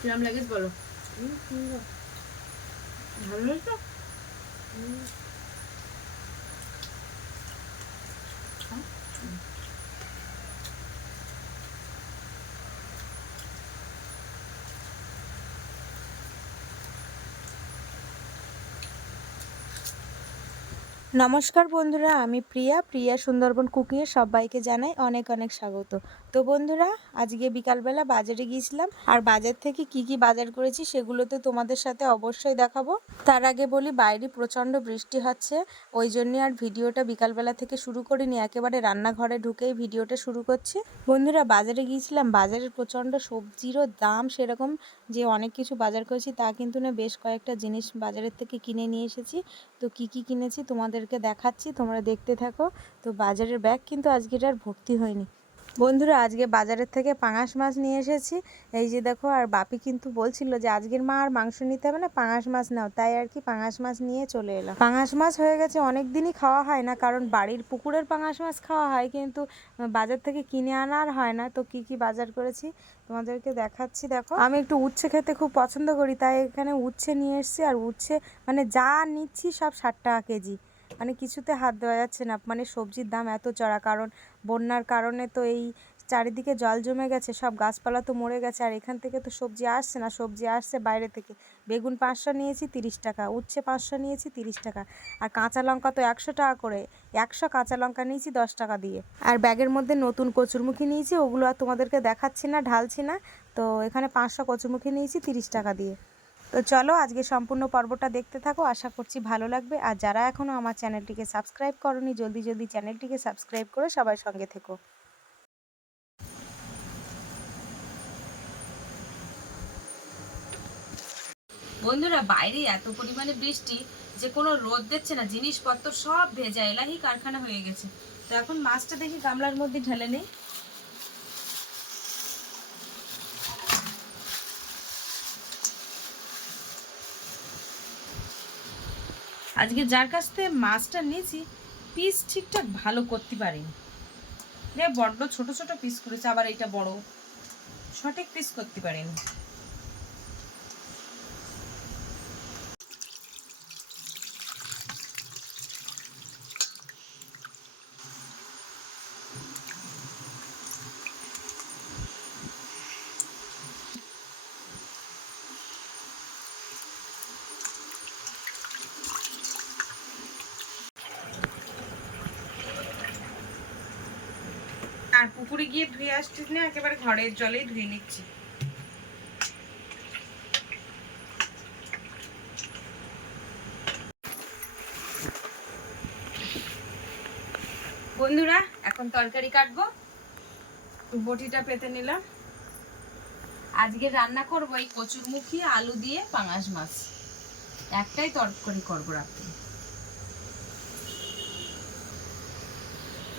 কিরম লাগে বলো? ভালো হয়েছে নমস্কার বন্ধুরা আমি প্রিয়া। প্রিয়া সুন্দরবন কুকিংয়ে সবাইকে জানাই অনেক অনেক স্বাগত। তো বন্ধুরা, আজকে বিকালবেলা বাজারে গিয়েছিলাম। আর বাজার থেকে কি কি বাজার করেছি সেগুলো তো তোমাদের সাথে অবশ্যই দেখাবো। তার আগে বলি, বাইরে প্রচণ্ড বৃষ্টি হচ্ছে। ওই জন্য আর ভিডিওটা বিকালবেলা থেকে শুরু করিনি। একেবারে রান্নাঘরে ঢুকেই ভিডিওটা শুরু করছি। বন্ধুরা, বাজারে গিয়েছিলাম। বাজারের প্রচণ্ড সবজিরও দাম সেরকম যে অনেক কিছু বাজার করেছি তা কিন্তু না, বেশ কয়েকটা জিনিস বাজারের থেকে কিনে নিয়ে এসেছি। তো কি কি কিনেছি তোমাদেরকে দেখাচ্ছি, তোমরা দেখতে থাকো। তো বাজারের ব্যাগ কিন্তু আজকের আর ভর্তি হয়নি। বন্ধুরা, আজকে বাজারের থেকে পাঙাশ মাছ নিয়ে এসেছি। এই যে দেখো, আর বাপি কিন্তু বলছিল যে আজকের মা আর মাংস নিতে হবে না, পাঙাশ মাছ নাও। তাই আর কি পাঙাশ মাছ নিয়ে চলে এলাম। পাঙাশ মাছ হয়ে গেছে অনেক দিনই খাওয়া হয় না, কারণ বাড়ির পুকুরের পাঙাশ মাছ খাওয়া হয়, কিন্তু বাজার থেকে কিনে আনা আর হয় না। তো কি কি বাজার করেছি, তোমাদেরকে দেখাচ্ছি। দেখো, আমি একটু উচ্ছে খেতে খুব পছন্দ করি, তাই এখানে উচ্ছে নিয়ে এসেছি, আর উচ্ছে মানে যা নিচ্ছি সব ষাট টাকা কেজি। মানে কিছুতে হাত দেওয়া যাচ্ছে না। মানে সবজির দাম এত চড়া। কারণ বন্যার কারণে তো এই চারিদিকে জল জমে গেছে, সব গাছপালা তো মরে গেছে, আর এখান থেকে তো সবজি আসছে না। সবজি আসছে বাইরে থেকে। বেগুন পাঁচশো নিয়েছি তিরিশ টাকা, উচ্ছে পাঁচশো নিয়েছি তিরিশ টাকা। আর কাঁচা লঙ্কা তো একশো টাকা করে, একশো কাঁচা লঙ্কা নিয়েছি দশ টাকা দিয়ে। আর ব্যাগের মধ্যে নতুন কচুরমুখী নিয়েছি, ওগুলো আর তোমাদেরকে দেখাচ্ছি না, ঢালছি না। তো এখানে পাঁচশো কচুরমুখী নিয়েছি তিরিশ টাকা দিয়ে। তো চলো আজকে সম্পূর্ণ পর্বটা দেখতে থাকো, আশা করছি ভালো লাগবে। আর যারা এখনও আমার চ্যানেলটিকে সাবস্ক্রাইব করনি, জলদি জলদি চ্যানেলটিকে সাবস্ক্রাইব করে সবাই সঙ্গে থেকো। বন্ধুরা, বাইরে এত পরিমাণে বৃষ্টি যে কোনো রোদ দিচ্ছে না, জিনিসপত্র সব ভেজা এলাহি কারখানা হয়ে গেছে। তো এখন মাছটা দেখি গামলার মধ্যে ঢেলে নেই। আজকে যার কাছ থেকে মাছটা নিয়েছি পিস ঠিকঠাক ভালো করতে পারিনি। দেখ, বড্ড ছোট ছোট পিস করেছে, আবার এটা বড়। সঠিক পিস করতে পারিনি। আর পুকুরে গিয়ে ধুয়ে আসছিস না, একেবারে ঘরের জলেই ধুয়ে নিচ্ছি। বন্ধুরা, এখন তরকারি কাটবো। বটিটা পেতে নিলাম। আজকে রান্না করব এই কচুরমুখী আলু দিয়ে পাঙাশ মাছ। একটাই তরকারি করব রাত্রে।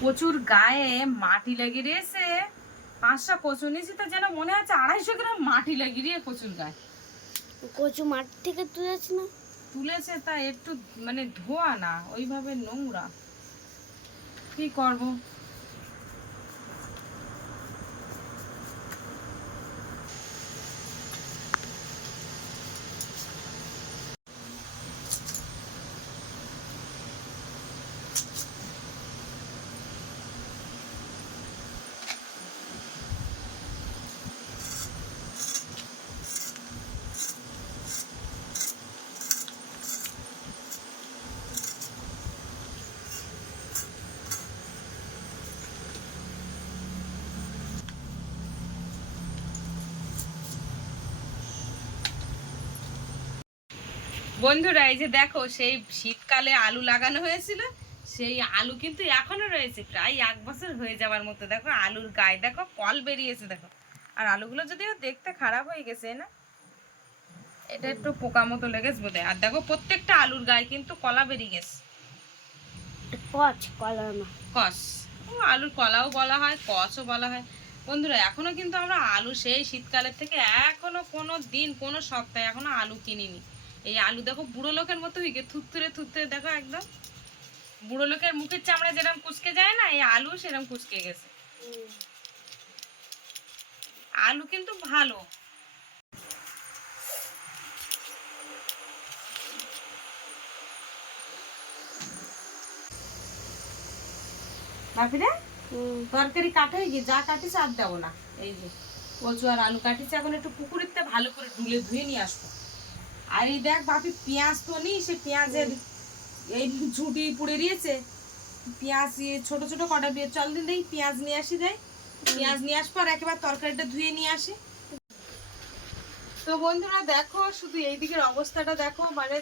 প্রচুর গায়ে মাটি লাগিয়ে রয়েছে পাঁচটা কচু নিয়েছি তো যেন মনে হচ্ছে আড়াইশো গ্রাম মাটি লাগিয়ে দিয়ে কচুর গায়ে। কচু মাটি থেকে তুলেছে না? তুলেছে তা একটু মানে ধোয়া না ওইভাবে নোংরা। কি করব? বন্ধুরা এই যে দেখো সেই শীতকালে আলু লাগানো হয়েছিল সেই আলু কিন্তু এখনও রয়েছে প্রায় এক বছর হয়ে যাওয়ার মতো। দেখো আলুর গায়ে দেখো কল বেরিয়েছে দেখো। আর আলুগুলো যদিও দেখতে খারাপ হয়ে গেছে না? এটা একটু পোকা মতো লেগেছে বোধহয়। আর দেখো প্রত্যেকটা আলুর গায়ে কিন্তু কলা বেরিয়ে গেছে। কচ কস ও আলুর কলাও বলা হয় কচও বলা হয়। বন্ধুরা এখনও কিন্তু আমরা আলু সেই শীতকালের থেকে এখনও কোনো দিন কোনো সপ্তাহে এখনও আলু কিনিনি। এই আলু দেখো বুড়ো লোকের মতো হয়ে গিয়ে থুতরে থুতরে দেখো একদম। বুড়ো লোকের মুখের চামড়া যেরকম কুচকে যায় না এই আলু সেরকম কুচকে গেছে। আলু কিন্তু ভালো। তরকারি কাটাই গিয়ে যা কাটিছে আর দেবো না। এই যে কচু আর আলু কাটিছে এখন একটু পুকুরের ভালো করে ডুলে ধুয়ে নিয়ে আসব। আর এই দেখ বাপি, পেঁয়াজ তো নি সে পেঁয়াজের এই ঝুটি পুড়ে দিয়েছে। পেঁয়াজ ইয়ে ছোট ছোট কটা দিয়ে চল দিন দেই, পেঁয়াজ নিয়ে আসি দেয় পেঁয়াজ নিয়ে আসব আর একেবারে তরকারিটা ধুয়ে নিয়ে আসি। তো বন্ধুরা দেখো, শুধু এই দিকের অবস্থাটা দেখো মানে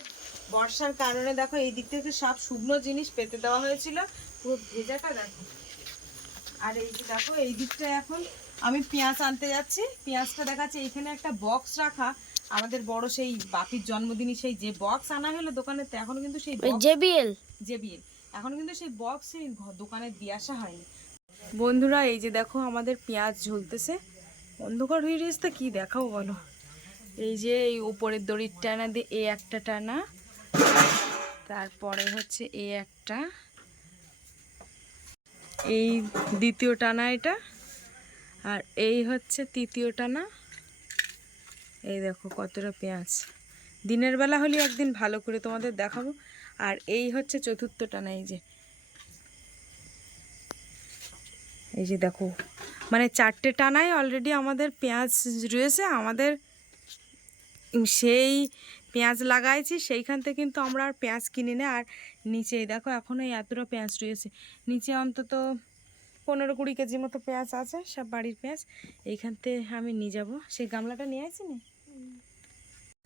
বর্ষার কারণে দেখো, এই দিক থেকে সব শুকনো জিনিস পেতে দেওয়া হয়েছিল। পুরো ভেজাটা দেখো। আর এই যে দেখো, এই দিকটা এখন আমি পেঁয়াজ আনতে যাচ্ছি। পেঁয়াজটা দেখাচ্ছে, এখানে একটা বক্স রাখা। আমাদের বড় সেই বাপির জন্মদিনে সেই যে বক্স আনা হলো দোকানে তো এখনও কিন্তু সেই জেবিএল। জেবিএল। এখন কিন্তু সেই বক্স সেই দোকানে দিয়ে আসা হয়নি। বন্ধুরা এই যে দেখো আমাদের পেঁয়াজ ঝুলতেছে। অন্ধকার হয়ে রয়েছে তা কি দেখাও বলো? এই যে এই উপরের দড়ির টানা দিয়ে এ একটা টানা তারপরে হচ্ছে এ একটা। এই দ্বিতীয় টানা এটা আর এই হচ্ছে তৃতীয় টানা। এই দেখো কতটা পেঁয়াজ। দিনের বেলা হলে একদিন ভালো করে তোমাদের দেখাবো। আর এই হচ্ছে চতুর্থ টানা, এই যে। এই যে দেখো মানে চারটে টানায় অলরেডি আমাদের পেঁয়াজ রয়েছে, আমাদের সেই পেঁয়াজ লাগাইছি, সেইখান থেকে কিন্তু আমরা আর পেঁয়াজ কিনি না। আর নিচে এই দেখো এখনও এতটা পেঁয়াজ রয়েছে। নিচে অন্তত পনেরো কুড়ি কেজি মতো পেঁয়াজ আছে, সব বাড়ির পেঁয়াজ। এইখান থেকে আমি নিয়ে যাব। সেই গামলাটা নিয়ে আসি না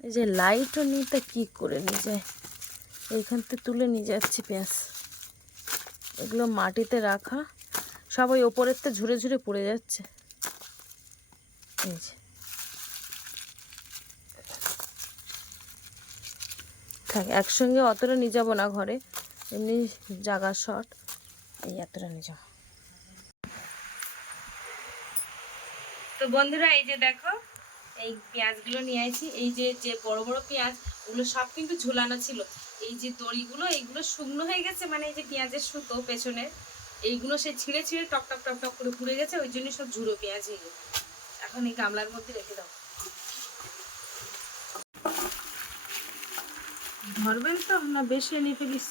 এই যে লাইটও নিতে কি করে নিয়ে যায় এইখান থেকে তুলে নিয়ে যাচ্ছি পেঁয়াজ। এগুলো মাটিতে রাখা। সব ওই ওপরের তো ঝুরে ঝুরে পড়ে যাচ্ছে। এই যে। থাক, একসঙ্গে অতটা নিয়ে যাব না ঘরে। এমনি জাগা শর্ট এই এতটা নিয়ে যাব। তো বন্ধুরা, এই যে দেখো এই পেঁয়াজগুলো নিয়ে আসি এই যে যে বড় বড় পেঁয়াজ, ওগুলো সব কিন্তু ঝুলানো ছিল। এই যে দড়িগুলো, এইগুলো শুকনো হয়ে গেছে মানে এই যে পেঁয়াজের সুতো পেছনে, এইগুলো সে ছিঁড়ে ছিঁড়ে টক টক টক টক করে পুড়ে গেছে, ওই জন্য সব ঝুড়ো পেঁয়াজ হয়ে গেছে। এখন এই গামলার মধ্যে রেখে দাও। ধরবেন তো না বেশি নিয়ে ফেলিস।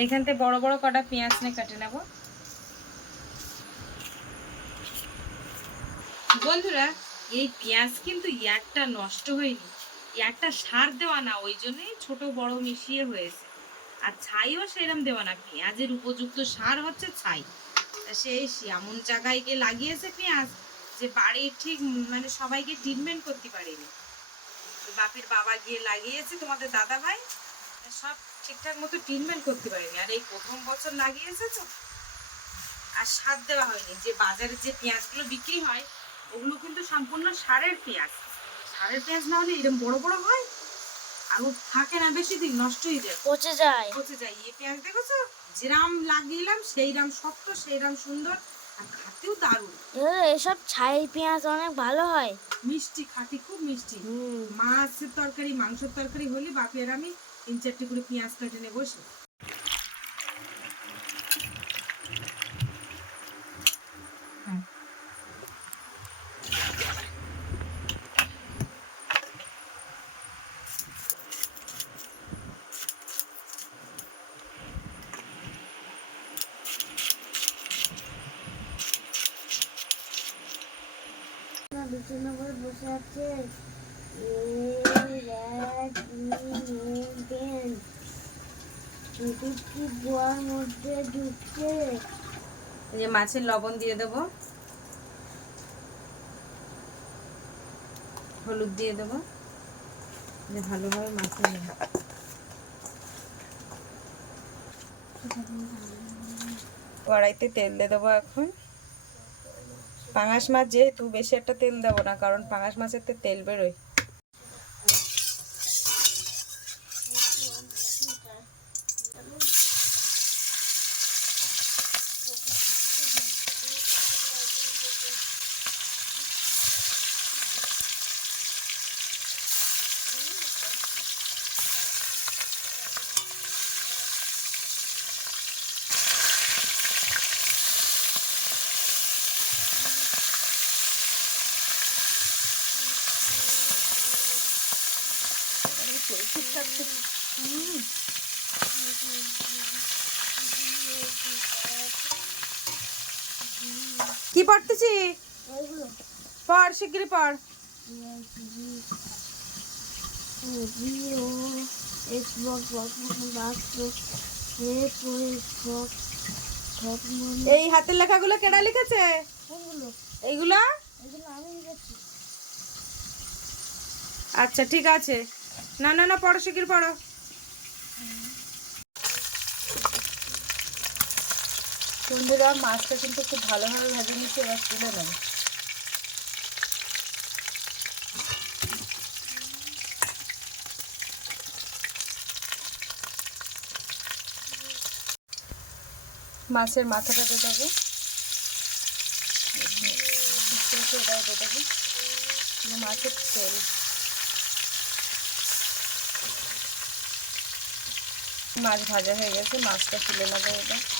এইখান থেকে বড় বড় কটা পেঁয়াজ নিয়ে কেটে নেব। বন্ধুরা, এই পেঁয়াজ কিন্তু একটা নষ্ট হয়নি। একটা সার দেওয়া না, ওই জন্যই ছোট বড় মিশিয়ে হয়েছে। আর ছাইও সেরম দেওয়া না, পেঁয়াজের উপযুক্ত সার হচ্ছে ছাই। সেই এমন জায়গায় গিয়ে লাগিয়েছে পেঁয়াজ যে বাড়ির ঠিক মানে সবাইকে ট্রিটমেন্ট করতে পারেনি। বাপের বাবা গিয়ে লাগিয়েছে, তোমাদের দাদা ভাই সব ঠিকঠাক মতো ট্রিটমেন্ট করতে পারেনি। আর এই প্রথম বছর লাগিয়েছে তো, আর সার দেওয়া হয়নি। যে বাজারে যে পেঁয়াজগুলো বিক্রি হয় ওগুলো কিন্তু সম্পূর্ণ সারের পেঁয়াজ। সারের পেঁয়াজ না হলে এরকম বড় বড় হয় আর ও থাকে না বেশি দিন নষ্ট হয়ে যায়। পচে যায়। পচে যায়। এই পেঁয়াজ দেখেছ? যেরাম লাগিয়েলাম সেই রাম শক্ত সেই রাম সুন্দর আর খাতেও দারুণ। এসব ছাই পেঁয়াজ অনেক ভালো হয়। মিষ্টি খাটি খুব মিষ্টি। মাছের তরকারি মাংসের তরকারি হলে বাপি আর আমি তিন চারটে করে পেঁয়াজ কেটে নেব বসে। বসে আছে মধ্যে ঢুকছে মাছের লবণ দিয়ে দেবো। হলুদ দিয়ে দেবো। যে ভালোভাবে মাছের কড়াইতে তেল দিয়ে দেবো এখন। পাঙাশ মাছ যেহেতু বেশি একটা তেল দেবো না কারণ পাঙাশ মাছের তো তেল বেরোয়। পড়তেছি পড় শিগগিরি পড়। এই হাতের লেখাগুলো কেডা লিখেছে? এইগুলা? আচ্ছা ঠিক আছে। না না না, পড়ো শিগগির পড়ো। বন্ধুরা, মাছটা কিন্তু খুব ভালোভাবে ভাজে নিচ্ছে এবার তুলে নেবে। মাছের মাথাটা দিয়ে মাছের তেল। মাছ ভাজা হয়ে গেছে, মাছটা তুলে নেব এবার।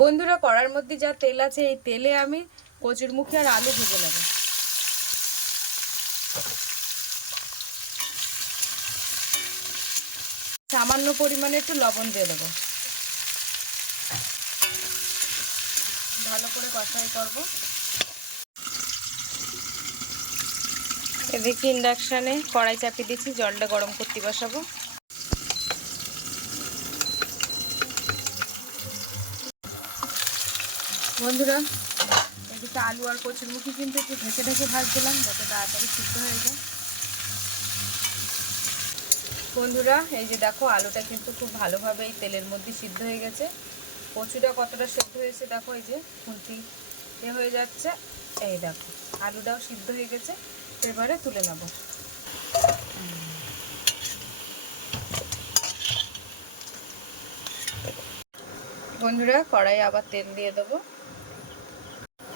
বন্ধুরা কড়ার মধ্যে যা তেল আছে, এই তেলে আমি কচুর মুখে আর আলু ভেজে নেব। সামান্য পরিমাণে একটু লবণ দিয়ে দেবো। ভালো করে কষাই করব। এদিকে ইন্ডাকশানে কড়াই চাপিয়ে দিয়েছি, জলটা গরম করতে বসাবো। বন্ধুরা এদিকে আলু আর কচুর কচুরমুখি কিন্তু একটু ঢেকে ঢেকে ভাজছিলাম, যাতে তাড়াতাড়ি সিদ্ধ হয়ে যায়। বন্ধুরা, এই যে দেখো, আলুটা কিন্তু খুব ভালোভাবে এই তেলের মধ্যে সিদ্ধ হয়ে গেছে। কচুটা কতটা সিদ্ধ হয়েছে দেখো, এই যে খুন্তি এ হয়ে যাচ্ছে। এই দেখো, আলুটাও সিদ্ধ হয়ে গেছে, এবারে তুলে নেব। বন্ধুরা কড়াই আবার তেল দিয়ে দেবো।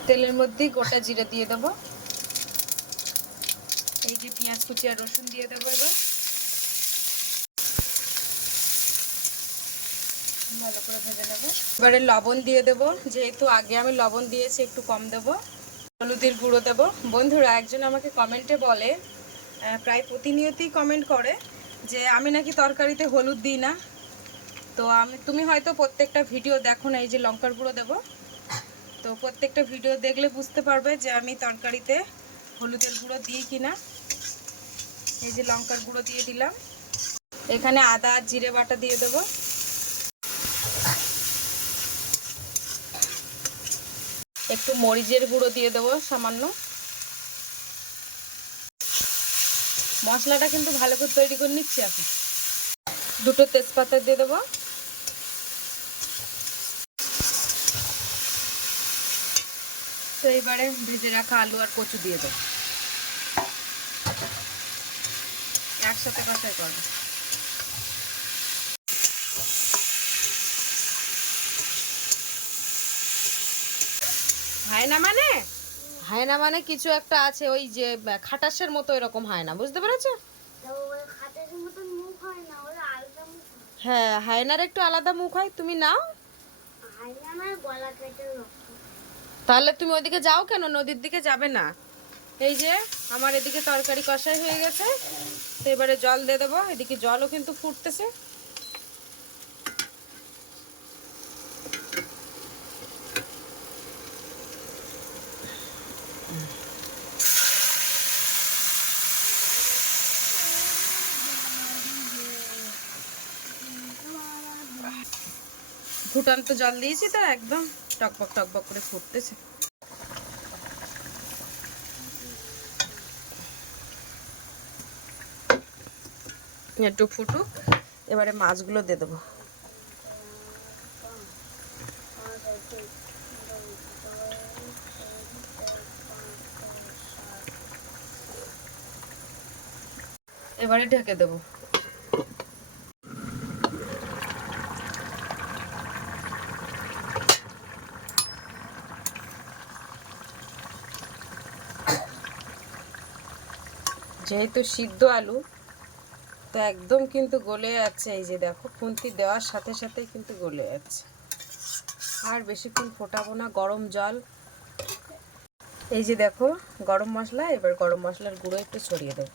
তেলের মধ্যে গোটা জিরে দিয়ে দেবো। এই যে পেঁয়াজ কুচি আর রসুন দিয়ে দেবো এবার। ভালো করে ভেজে নেব। এবারে লবণ দিয়ে দেবো। যেহেতু আগে আমি লবণ দিয়েছি, একটু কম দেবো। হলুদের গুঁড়ো দেবো। বন্ধুরা, একজন আমাকে কমেন্টে বলে প্রায় প্রতিনিয়তই কমেন্ট করে যে, আমি নাকি তরকারিতে হলুদ দিই না। তো আমি, তুমি হয়তো প্রত্যেকটা ভিডিও দেখো না, এই যে লঙ্কার গুঁড়ো দেবো। তো প্রত্যেকটা ভিডিও দেখলে বুঝতে পারবে যে আমি তরকারিতে হলুদের গুঁড়ো দিই কি না এই যে লঙ্কার গুঁড়ো দিয়ে দিলাম। এখানে আদা, জিরে বাটা দিয়ে দেবো। একটু মরিচের গুঁড়ো দিয়ে দেবো সামান্য। মশলাটা কিন্তু ভালো করে তৈরি করে নিচ্ছি এখন। দুটো তেজপাতা দিয়ে দেবো। এইবারে ভেজে রাখা আলু আর কচু দিয়ে দেবো। একসাথে কষাই করব। হায়না মানে? হায়না মানে কিছু একটা আছে ওই যে খাটাসের মতো এরকম হায়না বুঝতে পেরেছ? হয় না ওই আলগা মুখ হয়। হ্যাঁ হায়নার একটু আলাদা মুখ হয় তুমি নাও। গলা কেটে তাহলে তুমি ওদিকে যাও কেন? নদীর দিকে যাবে না। এই যে, আমার এদিকে তরকারি কষাই হয়ে গেছে। তো এবারে জল দিয়ে দেবো। এদিকে জলও কিন্তু ফুটতেছে। ফুটান্ত জল দিয়েছি তো, একদম। টকবক টকবক করে ফুটতেছে। একটু ফুটুক এবারে মাছগুলো দিয়ে দেবো। এবারে ঢেকে দেবো। যেহেতু সিদ্ধ আলু, তো একদম কিন্তু গলে যাচ্ছে। এই যে দেখো, খুন্তি দেওয়ার সাথে সাথে কিন্তু গলে যাচ্ছে। আর বেশিক্ষণ ফোটাবো না, গরম জল। এই যে দেখো, গরম মশলা, এবার গরম মশলার গুঁড়ো একটু ছড়িয়ে দেবো।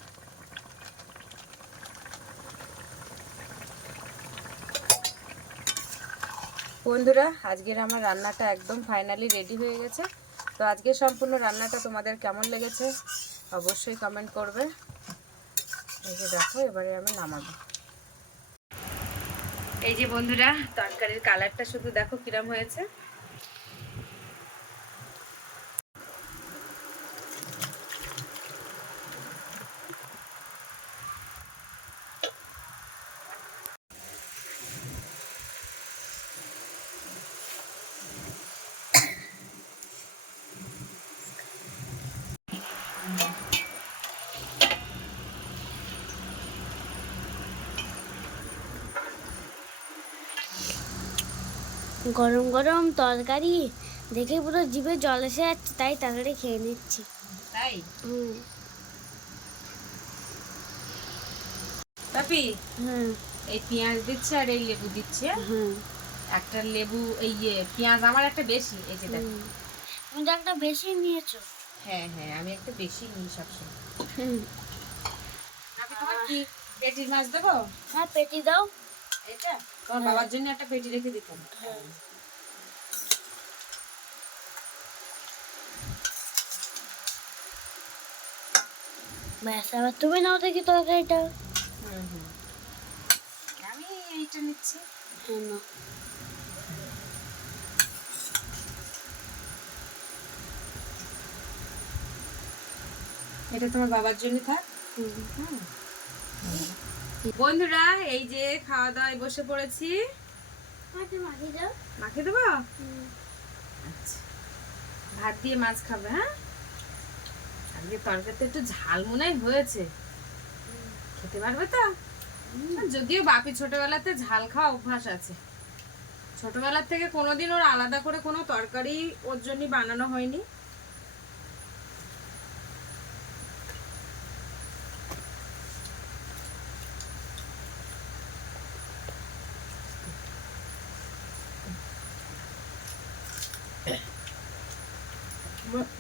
বন্ধুরা, আজকের আমার রান্নাটা একদম ফাইনালি রেডি হয়ে গেছে। তো আজকের সম্পূর্ণ রান্নাটা তোমাদের কেমন লেগেছে অবশ্যই কমেন্ট করবে। এই যে দেখো, এবারে আমি নামাবো। এই যে বন্ধুরা, তরকারির কালারটা শুধু দেখো কিরম হয়েছে। গরম গরম তরকারি দেখে পুরো জিভে জল এসে যাচ্ছে তাই তাড়াতাড়ি খেয়ে নিচ্ছি। তাই? হুম। পাপি হুম। এই পেঁয়াজ দিচ্ছে আর এই লেবু দিচ্ছে। হুম। একটা লেবু এই ইয়ে পেঁয়াজ আমার একটা বেশি এই যে দেখো। তুমি একটা বেশি নিয়েছো। হ্যাঁ হ্যাঁ আমি একটা বেশি নিই সবসময়। হুম। পাপি তোমার কি পেটির মাছ দেবো? হ্যাঁ পেটি দাও। তোমার বাবার জন্য একটা পেটি রেখে দিতাম। ব্যাস এবার তুমি নাও দেখি তরকারিটা। হুম হুম। আমি এইটা নিচ্ছি। হ্যাঁ। এটা তোমার বাবার জন্য থাক। হুম। বন্ধুরা এই যে খাওয়া দাওয়ায় বসে পড়েছি। মাখে দেবো? আচ্ছা। ভাত দিয়ে মাছ খাবে হ্যাঁ? আজকে তরকারিতে একটু ঝাল মনে হয় হয়েছে। খেতে পারবে তো? যদিও বাপি ছোটবেলাতে ঝাল খাওয়া অভ্যাস আছে। ছোটবেলার থেকে কোনোদিন ওর আলাদা করে কোনো তরকারি ওর জন্য বানানো হয়নি।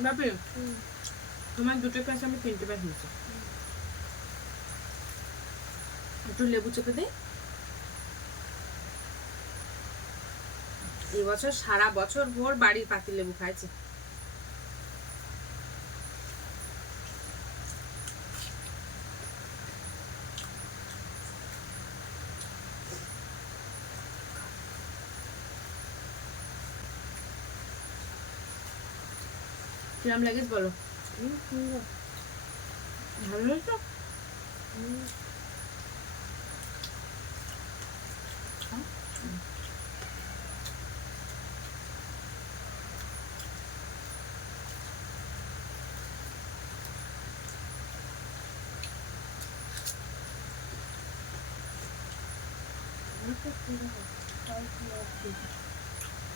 বাপি তোমার দুটো প্যাঁচ আমি তিনটে প্যাঁচ নিচ্ছি একটু লেবু চেপে দিই। এবছর সারা বছর ভোর বাড়ির পাতি লেবু খাইছে। কিরম লাগেছে বলো ভালো লাগতো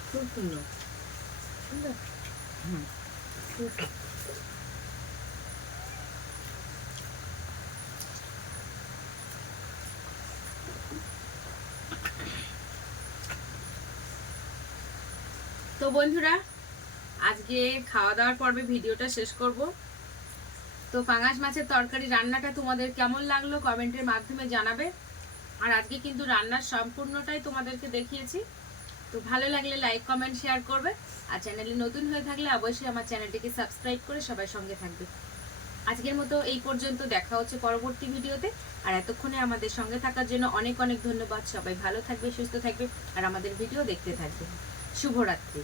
খুব সুন্দর সুন্দর হুম খুব তো বন্ধুরা, আজকে খাওয়া দাওয়ার পর্বে ভিডিওটা শেষ করব। তো পাঙাশ মাছের তরকারি রান্নাটা তোমাদের কেমন লাগল কমেন্টের মাধ্যমে জানাবে। আর আজকে কিন্তু রান্নার সম্পূর্ণটাই তোমাদেরকে দেখিয়েছি। তো ভালো লাগলে লাইক কমেন্ট শেয়ার করবে। আর চ্যানেলে নতুন হয়ে থাকলে অবশ্যই আমার চ্যানেলটিকে সাবস্ক্রাইব করে সবাই সঙ্গে থাকবে। আজকের মতো এই পর্যন্ত দেখা হচ্ছে পরবর্তী ভিডিওতে। আর এতক্ষণে আমাদের সঙ্গে থাকার জন্য অনেক অনেক ধন্যবাদ। সবাই ভালো থাকবে, সুস্থ থাকবে, আর আমাদের ভিডিও দেখতে থাকবে। শুভরাত্রি।